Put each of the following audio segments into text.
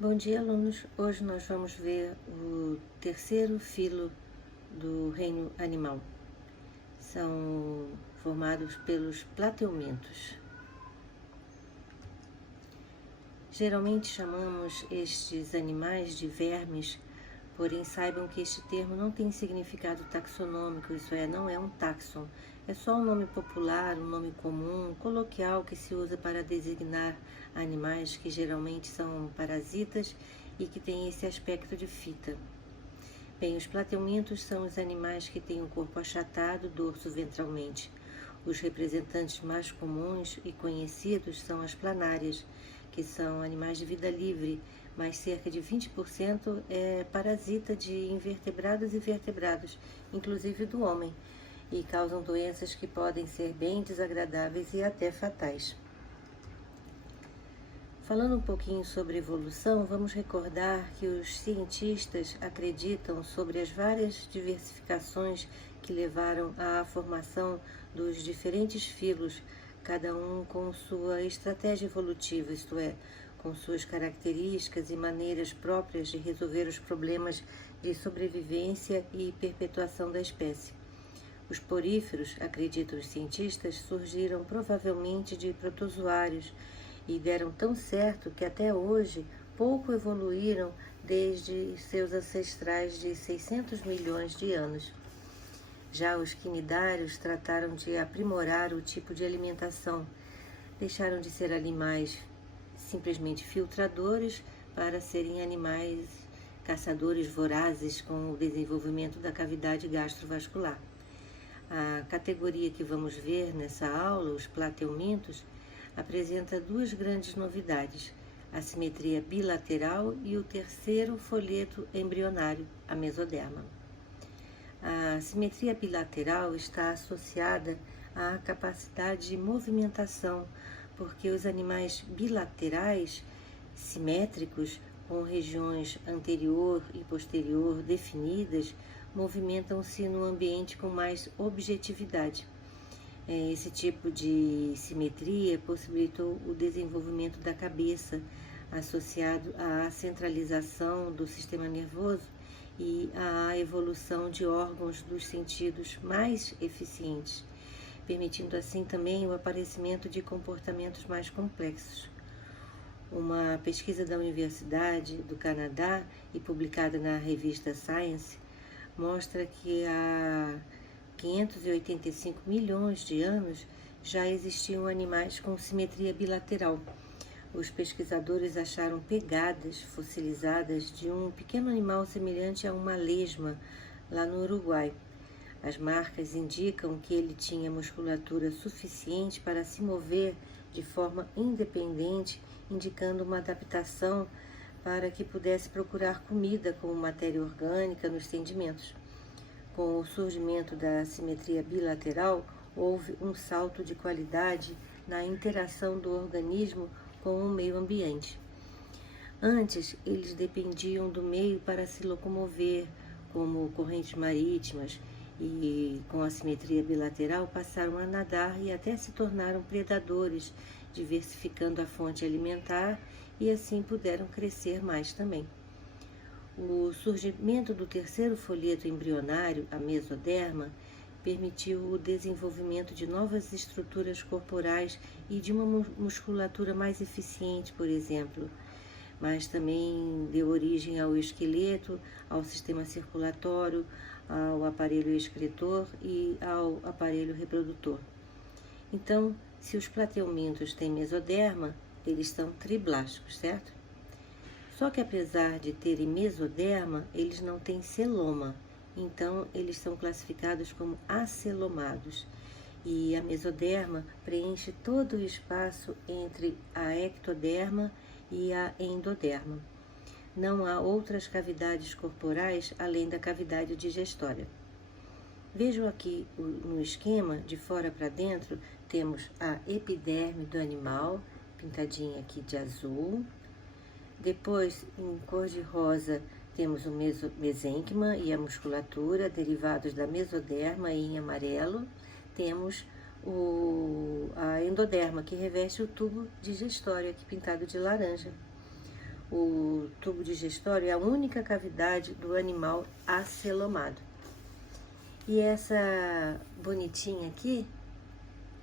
Bom dia, alunos. Hoje nós vamos ver o terceiro filo do reino animal. São formados pelos plateumintos. Geralmente chamamos estes animais de vermes, porém saibam que este termo não tem significado taxonômico, isso é, não é um táxon. É só um nome popular, um nome comum, coloquial que se usa para designar animais que geralmente são parasitas e que têm esse aspecto de fita. Bem, os plateumintos são os animais que têm o corpo achatado, dorso ventralmente. Os representantes mais comuns e conhecidos são as planárias, que são animais de vida livre, mas cerca de 20% é parasita de invertebrados e vertebrados, inclusive do homem, e causam doenças que podem ser bem desagradáveis e até fatais. Falando um pouquinho sobre evolução, vamos recordar que os cientistas acreditam sobre as várias diversificações que levaram à formação dos diferentes filos, cada um com sua estratégia evolutiva, isto é, com suas características e maneiras próprias de resolver os problemas de sobrevivência e perpetuação da espécie. Os poríferos, acreditam os cientistas, surgiram provavelmente de protozoários e deram tão certo que até hoje pouco evoluíram desde seus ancestrais de 600 milhões de anos. Já os quinidários trataram de aprimorar o tipo de alimentação, deixaram de ser animais simplesmente filtradores para serem animais caçadores vorazes com o desenvolvimento da cavidade gastrovascular. A categoria que vamos ver nessa aula, os plateumintos, apresenta duas grandes novidades, a simetria bilateral e o terceiro folheto embrionário, a mesoderma. A simetria bilateral está associada à capacidade de movimentação, porque os animais bilaterais, simétricos, com regiões anterior e posterior definidas, movimentam-se no ambiente com mais objetividade. Esse tipo de simetria possibilitou o desenvolvimento da cabeça, associado à centralização do sistema nervoso e à evolução de órgãos dos sentidos mais eficientes, permitindo assim também o aparecimento de comportamentos mais complexos. Uma pesquisa da Universidade do Canadá e publicada na revista Science mostra que há 585 milhões de anos já existiam animais com simetria bilateral. Os pesquisadores acharam pegadas fossilizadas de um pequeno animal semelhante a uma lesma lá no Uruguai. As marcas indicam que ele tinha musculatura suficiente para se mover de forma independente, indicando uma adaptação para que pudesse procurar comida como matéria orgânica nos sedimentos. Com o surgimento da simetria bilateral, houve um salto de qualidade na interação do organismo com o meio ambiente. Antes, eles dependiam do meio para se locomover, como correntes marítimas, e com a simetria bilateral passaram a nadar e até se tornaram predadores, diversificando a fonte alimentar e assim puderam crescer mais também. O surgimento do terceiro folheto embrionário, a mesoderma, permitiu o desenvolvimento de novas estruturas corporais e de uma musculatura mais eficiente, por exemplo, mas também deu origem ao esqueleto, ao sistema circulatório, ao aparelho excretor e ao aparelho reprodutor. Então, se os plateumintos têm mesoderma, eles são triblásticos, certo? Só que apesar de terem mesoderma, eles não têm celoma, então eles são classificados como acelomados. E a mesoderma preenche todo o espaço entre a ectoderma e a endoderma. Não há outras cavidades corporais além da cavidade digestória. Vejam aqui no esquema, de fora para dentro, temos a epiderme do animal, pintadinha aqui de azul. Depois, em cor de rosa, temos o mesênquima e a musculatura, derivados da mesoderma, e em amarelo temos a endoderma, que reveste o tubo digestório, aqui pintado de laranja. O tubo digestório é a única cavidade do animal acelomado. E essa bonitinha aqui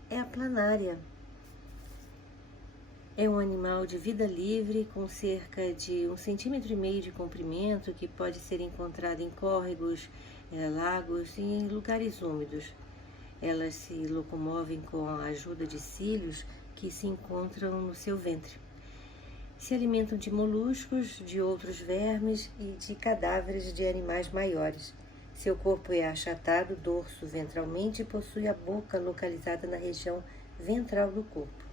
é a planária. É um animal de vida livre com cerca de 1,5 cm de comprimento que pode ser encontrado em córregos, lagos e em lugares úmidos. Elas se locomovem com a ajuda de cílios que se encontram no seu ventre. Se alimentam de moluscos, de outros vermes e de cadáveres de animais maiores. Seu corpo é achatado dorso ventralmente e possui a boca localizada na região ventral do corpo.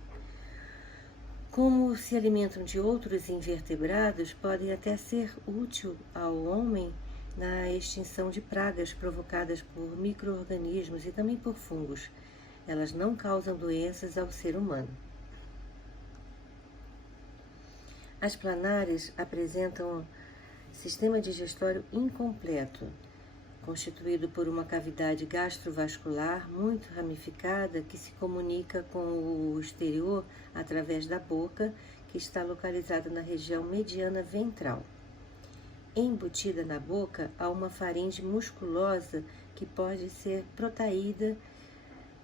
Como se alimentam de outros invertebrados, podem até ser útil ao homem na extinção de pragas provocadas por micro-organismos e também por fungos. Elas não causam doenças ao ser humano. As planárias apresentam sistema digestório incompleto, constituído por uma cavidade gastrovascular muito ramificada que se comunica com o exterior através da boca, que está localizada na região mediana ventral. Embutida na boca há uma faringe musculosa que pode ser protraída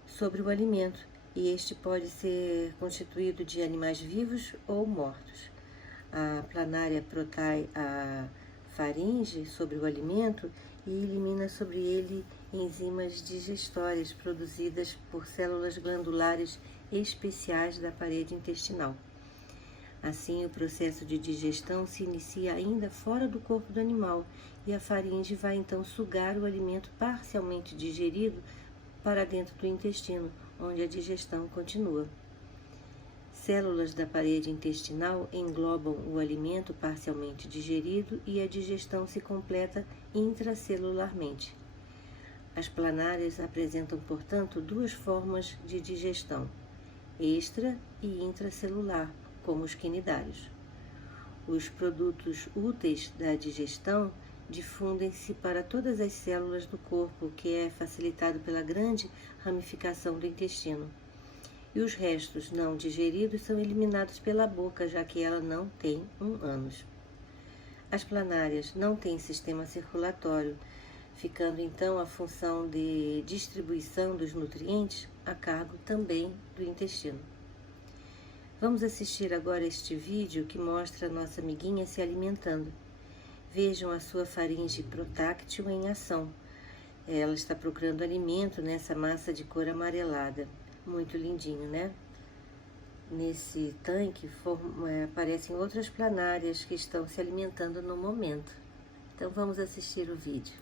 sobre o alimento, e este pode ser constituído de animais vivos ou mortos. A planária protrai a faringe sobre o alimento e elimina sobre ele enzimas digestórias produzidas por células glandulares especiais da parede intestinal. Assim, o processo de digestão se inicia ainda fora do corpo do animal e a faringe vai então sugar o alimento parcialmente digerido para dentro do intestino, onde a digestão continua. Células da parede intestinal englobam o alimento parcialmente digerido e a digestão se completa intracelularmente. As planárias apresentam, portanto, duas formas de digestão, extra e intracelular, como os quinidários. Os produtos úteis da digestão difundem-se para todas as células do corpo, que é facilitado pela grande ramificação do intestino. E os restos não digeridos são eliminados pela boca, já que ela não tem um ânus. As planárias não têm sistema circulatório, ficando então a função de distribuição dos nutrientes a cargo também do intestino. Vamos assistir agora este vídeo que mostra a nossa amiguinha se alimentando. Vejam a sua faringe protáctil em ação. Ela está procurando alimento nessa massa de cor amarelada. Muito lindinho, né? Nesse tanque aparecem outras planárias que estão se alimentando no momento. Então vamos assistir o vídeo.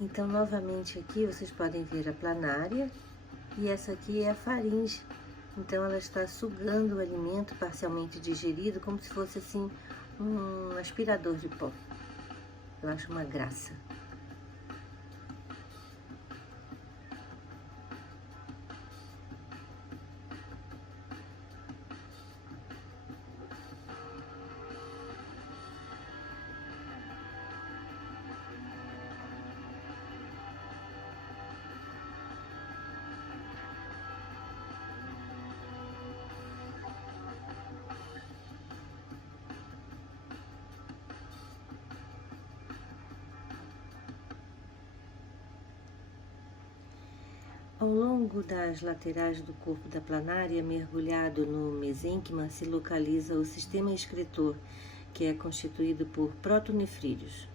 Então, novamente aqui, vocês podem ver a planária e essa aqui é a faringe. Então, ela está sugando o alimento parcialmente digerido, como se fosse assim um aspirador de pó. Eu acho uma graça. Ao longo das laterais do corpo da planária, mergulhado no mesênquima, se localiza o sistema excretor, que é constituído por protonefrídeos.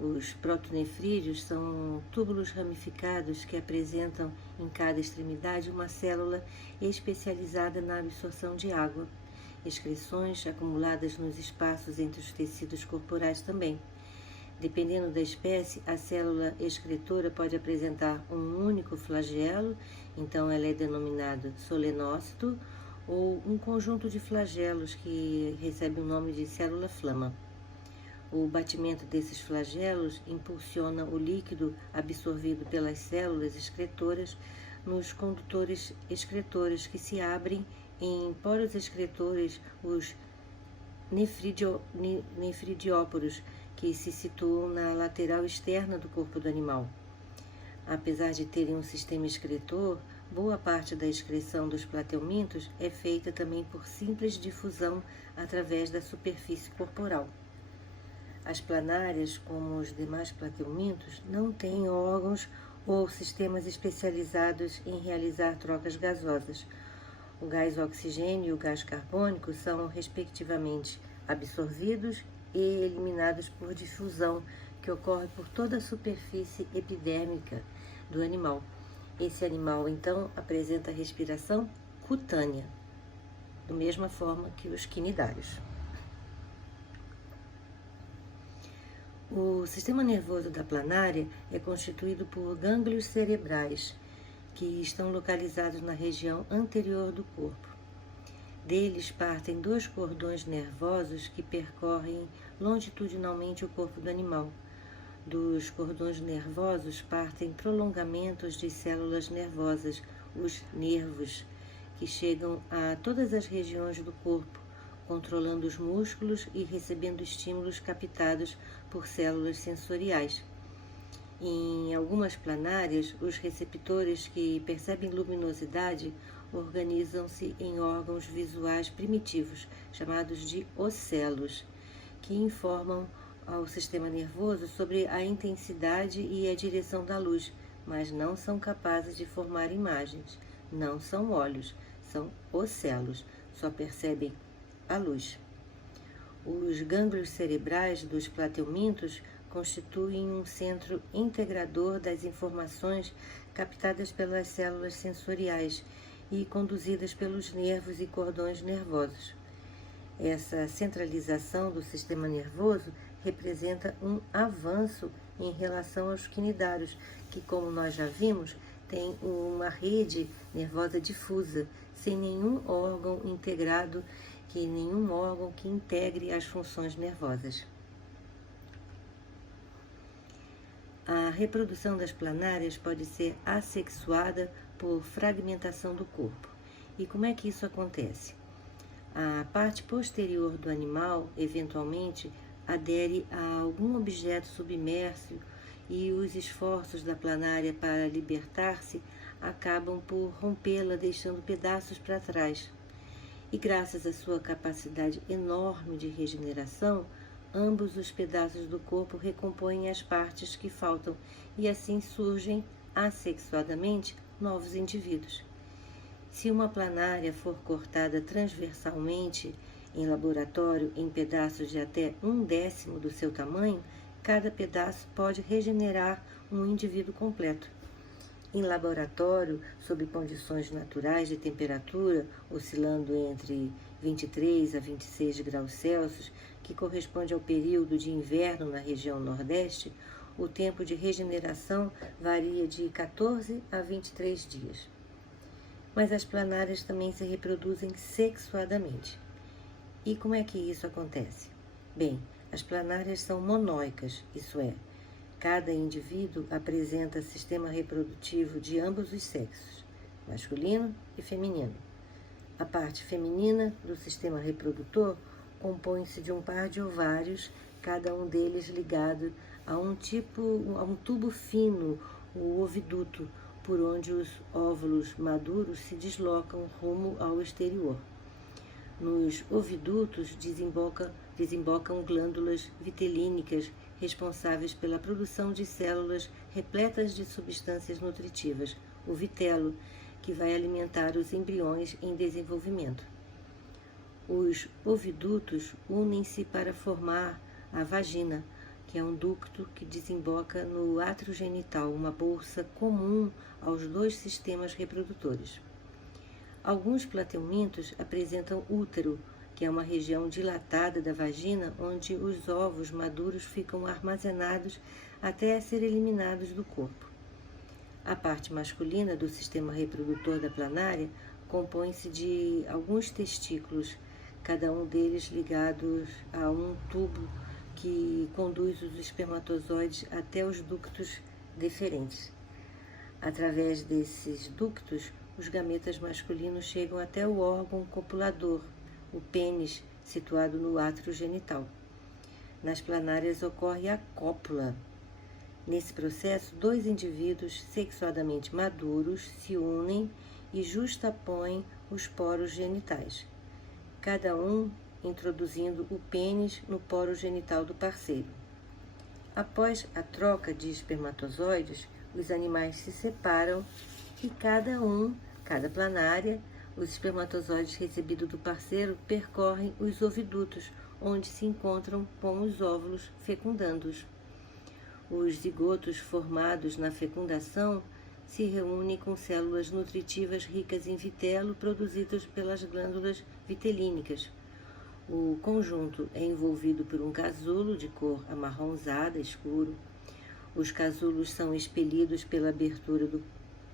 Os protonefrídeos são túbulos ramificados que apresentam em cada extremidade uma célula especializada na absorção de água, excreções acumuladas nos espaços entre os tecidos corporais também. Dependendo da espécie, a célula excretora pode apresentar um único flagelo, então ela é denominada solenócito, ou um conjunto de flagelos que recebe o nome de célula-flama. O batimento desses flagelos impulsiona o líquido absorvido pelas células excretoras nos condutores excretores que se abrem em poros excretores, os nefridióporos, que se situam na lateral externa do corpo do animal. Apesar de terem um sistema excretor, boa parte da excreção dos plateumintos é feita também por simples difusão através da superfície corporal. As planárias, como os demais plateumintos, não têm órgãos ou sistemas especializados em realizar trocas gasosas. O gás oxigênio e o gás carbônico são, respectivamente, absorvidos e eliminados por difusão, que ocorre por toda a superfície epidérmica do animal. Esse animal, então, apresenta respiração cutânea, da mesma forma que os quinidários. O sistema nervoso da planária é constituído por gânglios cerebrais, que estão localizados na região anterior do corpo. Deles partem 2 cordões nervosos que percorrem longitudinalmente o corpo do animal. Dos cordões nervosos partem prolongamentos de células nervosas, os nervos, que chegam a todas as regiões do corpo, controlando os músculos e recebendo estímulos captados por células sensoriais. Em algumas planárias, os receptores que percebem luminosidade organizam-se em órgãos visuais primitivos, chamados de ocelos, que informam ao sistema nervoso sobre a intensidade e a direção da luz, mas não são capazes de formar imagens. Não são olhos, são ocelos, só percebem a luz. Os gânglios cerebrais dos plateumintos constituem um centro integrador das informações captadas pelas células sensoriais e conduzidas pelos nervos e cordões nervosos. Essa centralização do sistema nervoso representa um avanço em relação aos quinidários, que, como nós já vimos, tem uma rede nervosa difusa, sem nenhum órgão integrado, nenhum órgão que integre as funções nervosas. A reprodução das planárias pode ser assexuada por fragmentação do corpo. E como é que isso acontece? A parte posterior do animal, eventualmente, adere a algum objeto submerso e os esforços da planária para libertar-se acabam por rompê-la, deixando pedaços para trás. E graças à sua capacidade enorme de regeneração, ambos os pedaços do corpo recompõem as partes que faltam e assim surgem, assexuadamente, novos indivíduos. Se uma planária for cortada transversalmente em laboratório em pedaços de até 1/10 do seu tamanho, cada pedaço pode regenerar um indivíduo completo. Em laboratório, sob condições naturais de temperatura, oscilando entre 23 a 26 graus Celsius, que corresponde ao período de inverno na região Nordeste, o tempo de regeneração varia de 14 a 23 dias. Mas as planárias também se reproduzem sexuadamente. E como é que isso acontece? Bem, as planárias são monóicas, isso é, cada indivíduo apresenta sistema reprodutivo de ambos os sexos, masculino e feminino. A parte feminina do sistema reprodutor compõe-se de um par de ovários, cada um deles ligado a um tubo fino, o oviduto, por onde os óvulos maduros se deslocam rumo ao exterior. Nos ovidutos desembocam glândulas vitelínicas responsáveis pela produção de células repletas de substâncias nutritivas, o vitelo, que vai alimentar os embriões em desenvolvimento. Os ovidutos unem-se para formar a vagina, que é um ducto que desemboca no átrio genital, uma bolsa comum aos dois sistemas reprodutores. Alguns plateumintos apresentam útero, que é uma região dilatada da vagina onde os ovos maduros ficam armazenados até ser eliminados do corpo. A parte masculina do sistema reprodutor da planária compõe-se de alguns testículos, cada um deles ligados a um tubo que conduz os espermatozoides até os ductos deferentes. Através desses ductos, os gametas masculinos chegam até o órgão copulador, o pênis, situado no átrio genital. Nas planárias ocorre a cópula. Nesse processo, dois indivíduos sexuadamente maduros se unem e justapõem os poros genitais, cada um introduzindo o pênis no poro genital do parceiro. Após a troca de espermatozoides, os animais se separam e cada planária, os espermatozoides recebidos do parceiro percorrem os ovidutos, onde se encontram com os óvulos fecundandos. Os zigotos formados na fecundação se reúnem com células nutritivas ricas em vitelo produzidas pelas glândulas vitelínicas. O conjunto é envolvido por um casulo de cor amarronzada, escuro. Os casulos são expelidos pela abertura do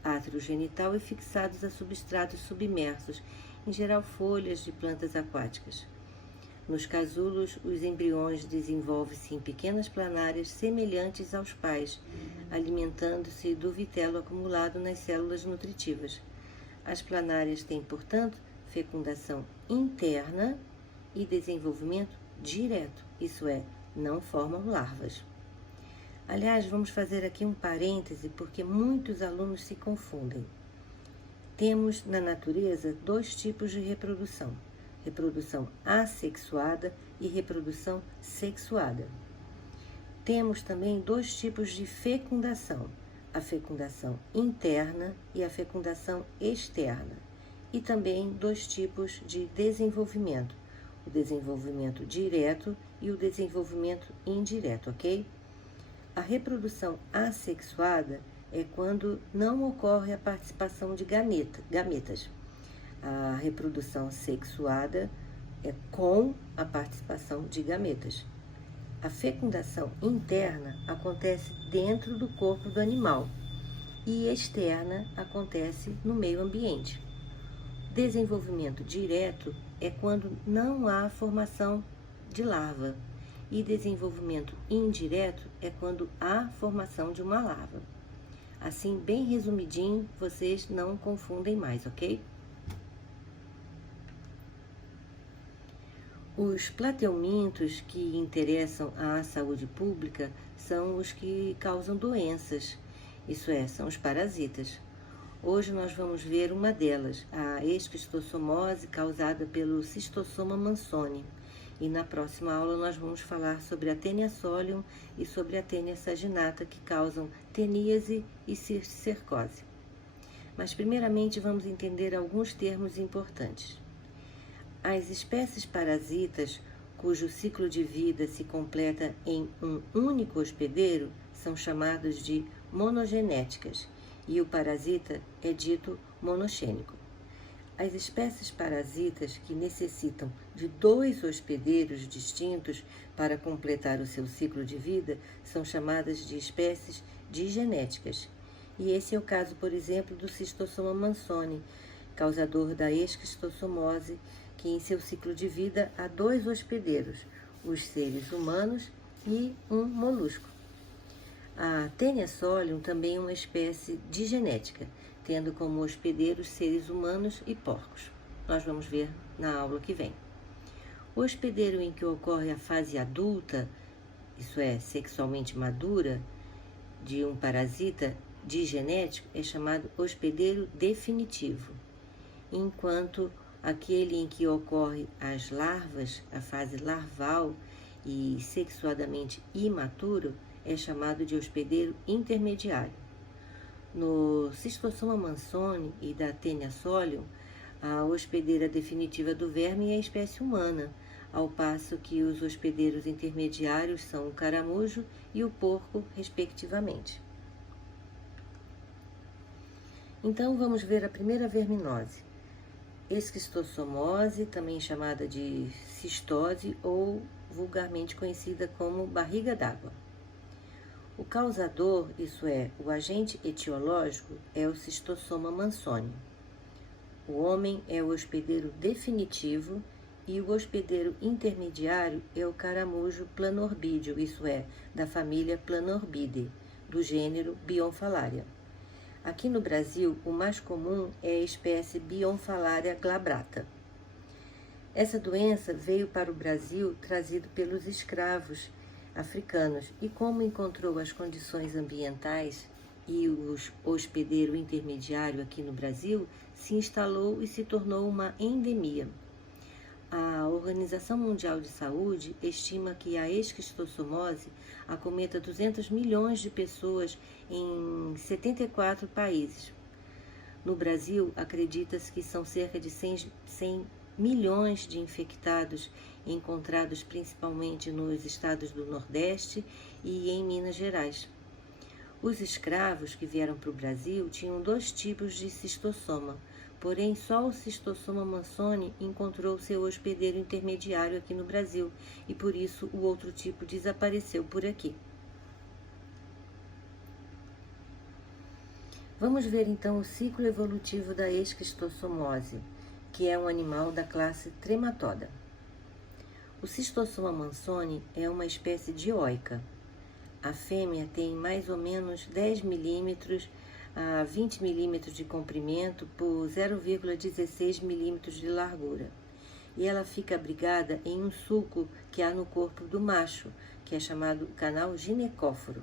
átrio genital e fixados a substratos submersos, em geral folhas de plantas aquáticas. Nos casulos, os embriões desenvolvem-se em pequenas planárias semelhantes aos pais, alimentando-se do vitelo acumulado nas células nutritivas. As planárias têm, portanto, fecundação interna e desenvolvimento direto, isso é, não formam larvas. Aliás, vamos fazer aqui um parêntese porque muitos alunos se confundem. Temos na natureza dois tipos de reprodução: reprodução assexuada e reprodução sexuada. Temos também dois tipos de fecundação: a fecundação interna e a fecundação externa. E também dois tipos de desenvolvimento: o desenvolvimento direto e o desenvolvimento indireto, ok? A reprodução assexuada é quando não ocorre a participação de gametas. A reprodução sexuada é com a participação de gametas. A fecundação interna acontece dentro do corpo do animal e externa acontece no meio ambiente. Desenvolvimento direto é quando não há formação de larva, e desenvolvimento indireto é quando há formação de uma larva. Assim, bem resumidinho, vocês não confundem mais, ok? Os plateumintos que interessam à saúde pública são os que causam doenças, isso é, são os parasitas. Hoje nós vamos ver uma delas, a esquistossomose causada pelo Schistosoma mansoni. E na próxima aula nós vamos falar sobre a Taenia solium e sobre a Taenia saginata, que causam teníase e cisticercose. Mas primeiramente vamos entender alguns termos importantes. As espécies parasitas cujo ciclo de vida se completa em um único hospedeiro são chamadas de monogenéticas, e o parasita é dito monogênico. As espécies parasitas que necessitam de dois hospedeiros distintos para completar o seu ciclo de vida são chamadas de espécies digenéticas. E esse é o caso, por exemplo, do Schistosoma mansoni, causador da esquistossomose, que em seu ciclo de vida há dois hospedeiros, os seres humanos e um molusco. A Taenia solium também é uma espécie digenética, tendo como hospedeiros seres humanos e porcos. Nós vamos ver na aula que vem. O hospedeiro em que ocorre a fase adulta, isso é, sexualmente madura, de um parasita digenético é chamado hospedeiro definitivo, enquanto aquele em que ocorre as larvas, a fase larval e sexuadamente imaturo, é chamado de hospedeiro intermediário. No Schistosoma mansoni e da Taenia solium, a hospedeira definitiva do verme é a espécie humana, ao passo que os hospedeiros intermediários são o caramujo e o porco, respectivamente. Então vamos ver a primeira verminose, esquistossomose, também chamada de cistose ou vulgarmente conhecida como barriga d'água. O causador, isso é, o agente etiológico, é o Schistosoma mansoni. O homem é o hospedeiro definitivo e o hospedeiro intermediário é o caramujo planorbídeo, isso é, da família Planorbidae, do gênero Bionfalaria. Aqui no Brasil, o mais comum é a espécie Bionfalaria glabrata. Essa doença veio para o Brasil trazido pelos escravos africanos e, como encontrou as condições ambientais e o hospedeiro intermediário aqui no Brasil, se instalou e se tornou uma endemia. A Organização Mundial de Saúde estima que a esquistossomose acometa 200 milhões de pessoas em 74 países. No Brasil, acredita-se que são cerca de 100 milhões de infectados encontrados principalmente nos estados do Nordeste e em Minas Gerais. Os escravos que vieram para o Brasil tinham 2 tipos de cistossoma, porém só o Schistosoma mansoni encontrou seu hospedeiro intermediário aqui no Brasil e por isso o outro tipo desapareceu por aqui. Vamos ver então o ciclo evolutivo da esquistossomose, que é um animal da classe Trematoda. O Schistosoma mansoni é uma espécie dioica. A fêmea tem mais ou menos 10 milímetros a 20 milímetros de comprimento por 0,16 milímetros de largura. E ela fica abrigada em um sulco que há no corpo do macho, que é chamado canal ginecóforo.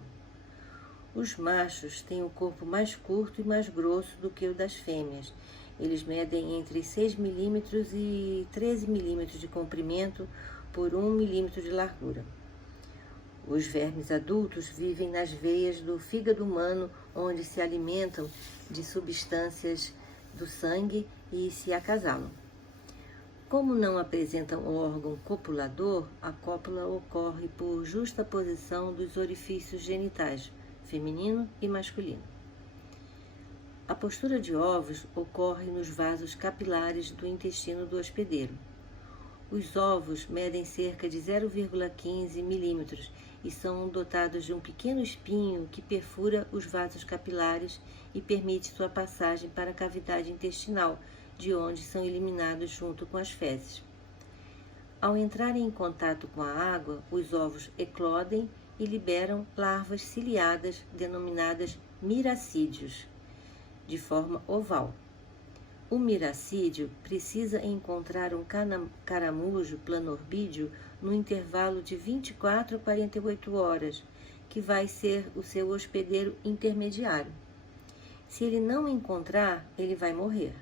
Os machos têm o corpo mais curto e mais grosso do que o das fêmeas. Eles medem entre 6 milímetros e 13 milímetros de comprimento por 1 milímetro de largura. Os vermes adultos vivem nas veias do fígado humano, onde se alimentam de substâncias do sangue e se acasalam. Como não apresentam o órgão copulador, a cópula ocorre por justaposição dos orifícios genitais, feminino e masculino. A postura de ovos ocorre nos vasos capilares do intestino do hospedeiro. Os ovos medem cerca de 0,15 milímetros e são dotados de um pequeno espinho que perfura os vasos capilares e permite sua passagem para a cavidade intestinal, de onde são eliminados junto com as fezes. Ao entrarem em contato com a água, os ovos eclodem e liberam larvas ciliadas denominadas miracídios, de forma oval. O miracídio precisa encontrar um caramujo planorbídeo no intervalo de 24 a 48 horas, que vai ser o seu hospedeiro intermediário. Se ele não encontrar, ele vai morrer.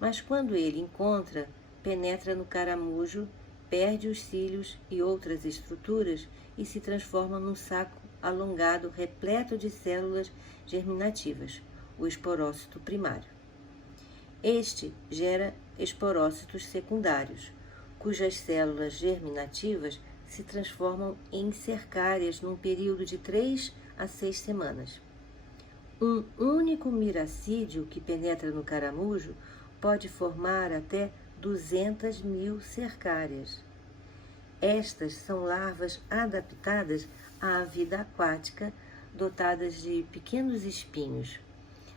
Mas quando ele encontra, penetra no caramujo, perde os cílios e outras estruturas e se transforma num saco alongado repleto de células germinativas, o esporócito primário. Este gera esporócitos secundários, cujas células germinativas se transformam em cercárias num período de 3 a 6 semanas. Um único miracídio que penetra no caramujo pode formar até 200 mil cercárias. Estas são larvas adaptadas à vida aquática, dotadas de pequenos espinhos,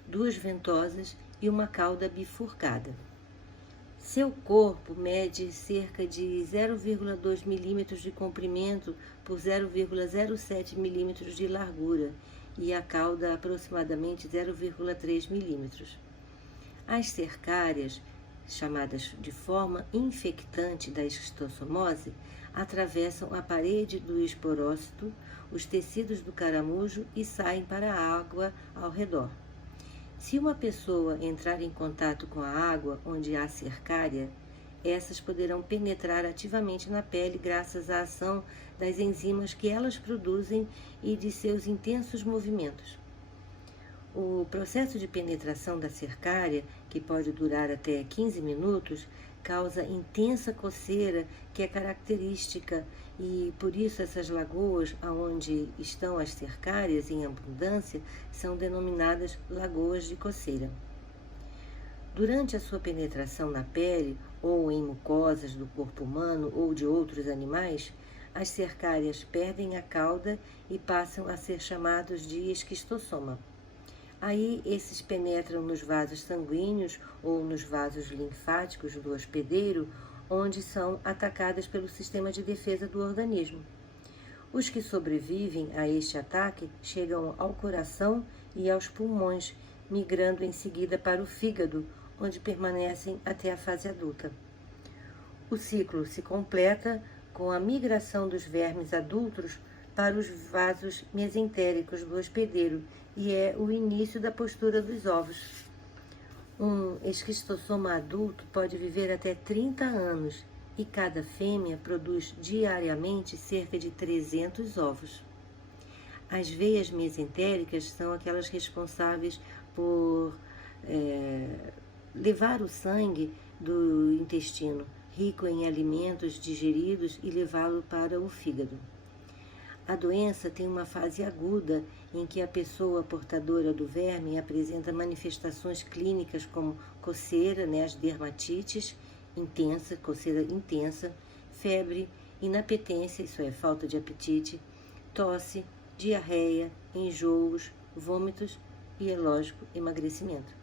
2 ventosas e uma cauda bifurcada. Seu corpo mede cerca de 0,2 milímetros de comprimento por 0,07 milímetros de largura e a cauda aproximadamente 0,3 milímetros. As cercárias, chamadas de forma infectante da esquistossomose, atravessam a parede do esporócito, os tecidos do caramujo e saem para a água ao redor. Se uma pessoa entrar em contato com a água onde há cercária, essas poderão penetrar ativamente na pele graças à ação das enzimas que elas produzem e de seus intensos movimentos. O processo de penetração da cercária que pode durar até 15 minutos, causa intensa coceira que é característica e por isso essas lagoas onde estão as cercárias em abundância são denominadas lagoas de coceira. Durante a sua penetração na pele ou em mucosas do corpo humano ou de outros animais, as cercárias perdem a cauda e passam a ser chamados de esquistossoma. Aí esses penetram nos vasos sanguíneos ou nos vasos linfáticos do hospedeiro, onde são atacadas pelo sistema de defesa do organismo. Os que sobrevivem a este ataque chegam ao coração e aos pulmões, migrando em seguida para o fígado, onde permanecem até a fase adulta. O ciclo se completa com a migração dos vermes adultos para os vasos mesentéricos do hospedeiro e é o início da postura dos ovos. Um esquistossoma adulto pode viver até 30 anos e cada fêmea produz diariamente cerca de 300 ovos. As veias mesentéricas são aquelas responsáveis por levar o sangue do intestino, rico em alimentos digeridos, e levá-lo para o fígado. A doença tem uma fase aguda em que a pessoa portadora do verme apresenta manifestações clínicas como coceira, as dermatites intensa, coceira intensa, febre, inapetência, isso é, falta de apetite, tosse, diarreia, enjoos, vômitos e, é lógico, emagrecimento.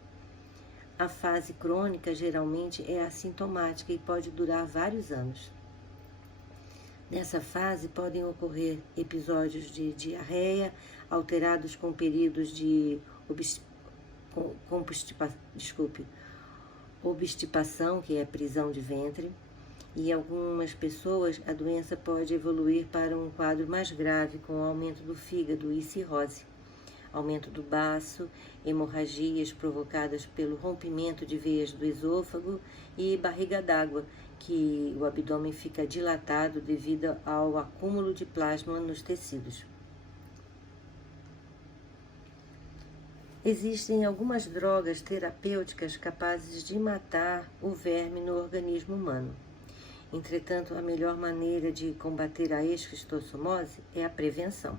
A fase crônica geralmente é assintomática e pode durar vários anos. Nessa fase podem ocorrer episódios de diarreia, alterados com períodos de obstipação, que é prisão de ventre, e em algumas pessoas a doença pode evoluir para um quadro mais grave, com aumento do fígado e cirrose, aumento do baço, hemorragias provocadas pelo rompimento de veias do esôfago e barriga d'água, que o abdômen fica dilatado devido ao acúmulo de plasma nos tecidos. Existem algumas drogas terapêuticas capazes de matar o verme no organismo humano. Entretanto, a melhor maneira de combater a esquistossomose é a prevenção.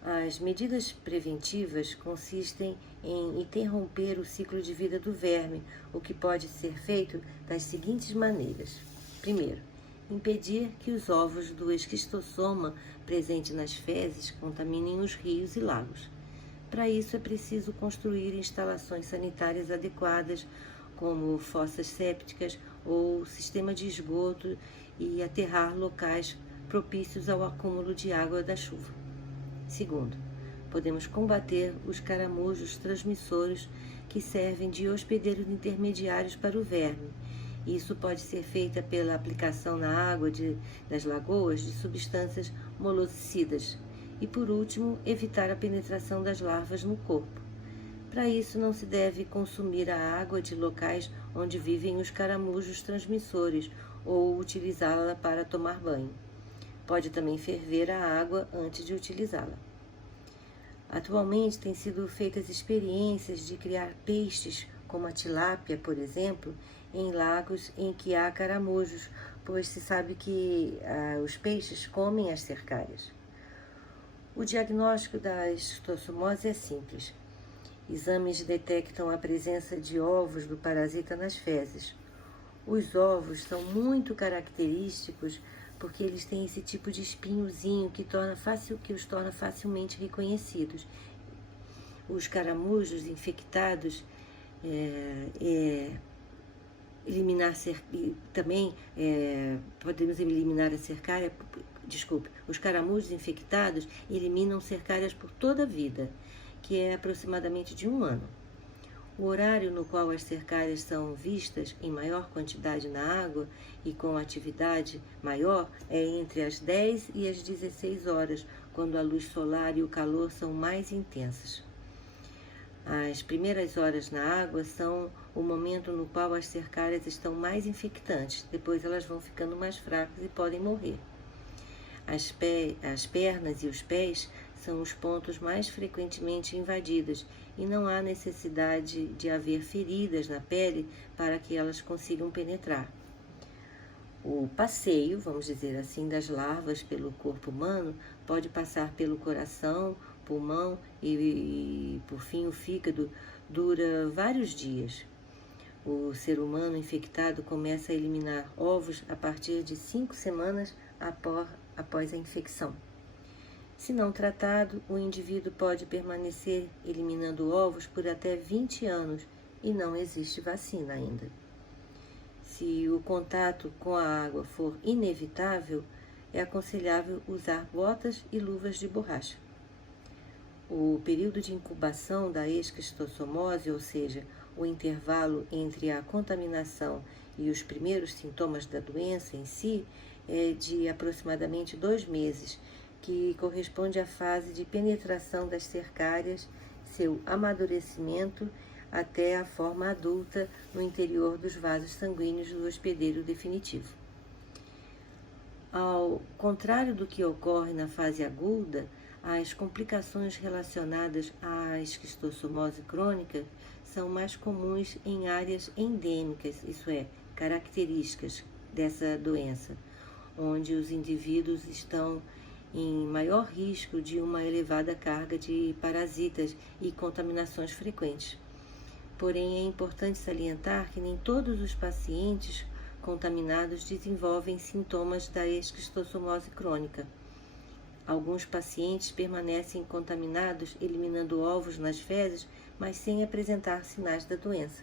As medidas preventivas consistem em interromper o ciclo de vida do verme, o que pode ser feito das seguintes maneiras. Primeiro, impedir que os ovos do esquistossoma presente nas fezes contaminem os rios e lagos. Para isso é preciso construir instalações sanitárias adequadas, como fossas sépticas ou sistema de esgoto, e aterrar locais propícios ao acúmulo de água da chuva. Segundo, podemos combater os caramujos transmissores que servem de hospedeiros intermediários para o verme. Isso pode ser feito pela aplicação na água das lagoas de substâncias molossicidas. E, por último, evitar a penetração das larvas no corpo. Para isso, não se deve consumir a água de locais onde vivem os caramujos transmissores ou utilizá-la para tomar banho. Pode também ferver a água antes de utilizá-la. Atualmente, têm sido feitas experiências de criar peixes, como a tilápia, por exemplo, em lagos em que há caramujos, pois se sabe que os peixes comem as cercárias. O diagnóstico da esquistossomose é simples. Exames detectam a presença de ovos do parasita nas fezes. Os ovos são muito característicos porque eles têm esse tipo de espinhozinho que os torna facilmente reconhecidos. Os caramujos infectados podemos eliminar a cercária. Os caramujos infectados eliminam cercárias por toda a vida, que é aproximadamente de 1 ano. O horário no qual as cercárias são vistas em maior quantidade na água e com atividade maior é entre as 10 e as 16 horas, quando a luz solar e o calor são mais intensas. As primeiras horas na água são o momento no qual as cercárias estão mais infectantes, depois elas vão ficando mais fracas e podem morrer. As pernas e os pés são os pontos mais frequentemente invadidos e não há necessidade de haver feridas na pele para que elas consigam penetrar. O passeio, vamos dizer assim, das larvas pelo corpo humano pode passar pelo coração, pulmão e por fim, o fígado, dura vários dias. O ser humano infectado começa a eliminar ovos a partir de 5 semanas após a infecção. Se não tratado, o indivíduo pode permanecer eliminando ovos por até 20 anos e não existe vacina ainda. Se o contato com a água for inevitável, é aconselhável usar botas e luvas de borracha. O período de incubação da esquistossomose, ou seja, o intervalo entre a contaminação e os primeiros sintomas da doença em si, é de aproximadamente 2 meses, que corresponde à fase de penetração das cercárias, seu amadurecimento até a forma adulta no interior dos vasos sanguíneos do hospedeiro definitivo. Ao contrário do que ocorre na fase aguda, as complicações relacionadas à esquistossomose crônica são mais comuns em áreas endêmicas, isso é, características dessa doença, onde os indivíduos estão em maior risco de uma elevada carga de parasitas e contaminações frequentes. Porém, é importante salientar que nem todos os pacientes contaminados desenvolvem sintomas da esquistossomose crônica. Alguns pacientes permanecem contaminados, eliminando ovos nas fezes, mas sem apresentar sinais da doença.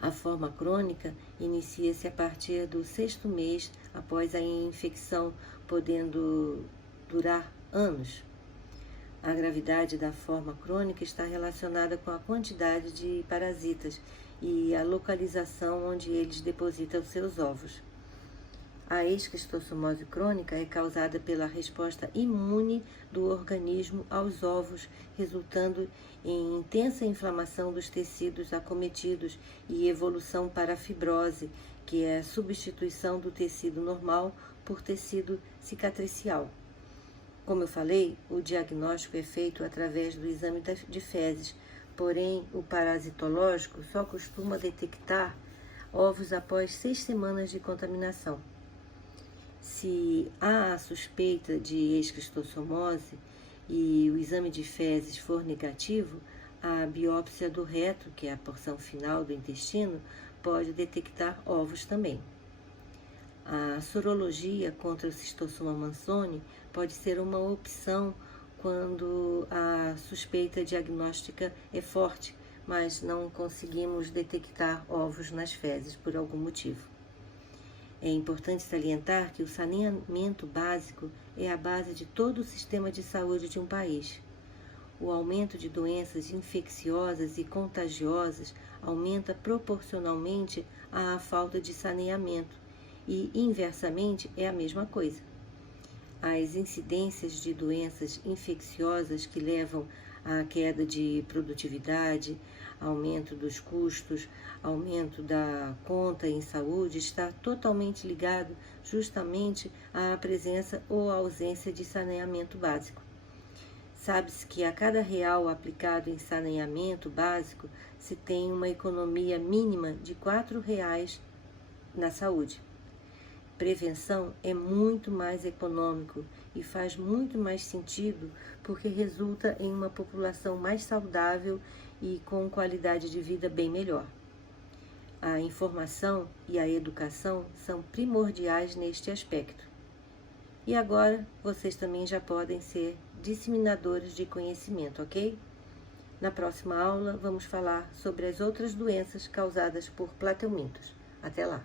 A forma crônica inicia-se a partir do 6º mês após a infecção, podendo durar anos. A gravidade da forma crônica está relacionada com a quantidade de parasitas e a localização onde eles depositam seus ovos. A esquistossomose crônica é causada pela resposta imune do organismo aos ovos, resultando em intensa inflamação dos tecidos acometidos e evolução para a fibrose, que é a substituição do tecido normal por tecido cicatricial. Como eu falei, o diagnóstico é feito através do exame de fezes, porém o parasitológico só costuma detectar ovos após 6 semanas de contaminação. Se há a suspeita de esquistossomose e o exame de fezes for negativo, a biópsia do reto, que é a porção final do intestino, pode detectar ovos também. A sorologia contra o Schistosoma mansoni pode ser uma opção quando a suspeita diagnóstica é forte, mas não conseguimos detectar ovos nas fezes por algum motivo. É importante salientar que o saneamento básico é a base de todo o sistema de saúde de um país. O aumento de doenças infecciosas e contagiosas aumenta proporcionalmente à falta de saneamento e, inversamente, é a mesma coisa. As incidências de doenças infecciosas que levam à queda de produtividade, aumento dos custos, aumento da conta em saúde está totalmente ligado justamente à presença ou ausência de saneamento básico. Sabe-se que a cada real aplicado em saneamento básico se tem uma economia mínima de R$ 4,00 na saúde. Prevenção é muito mais econômico e faz muito mais sentido porque resulta em uma população mais saudável e com qualidade de vida bem melhor. A informação e a educação são primordiais neste aspecto. E agora, vocês também já podem ser disseminadores de conhecimento, ok? Na próxima aula, vamos falar sobre as outras doenças causadas por plateumintos. Até lá!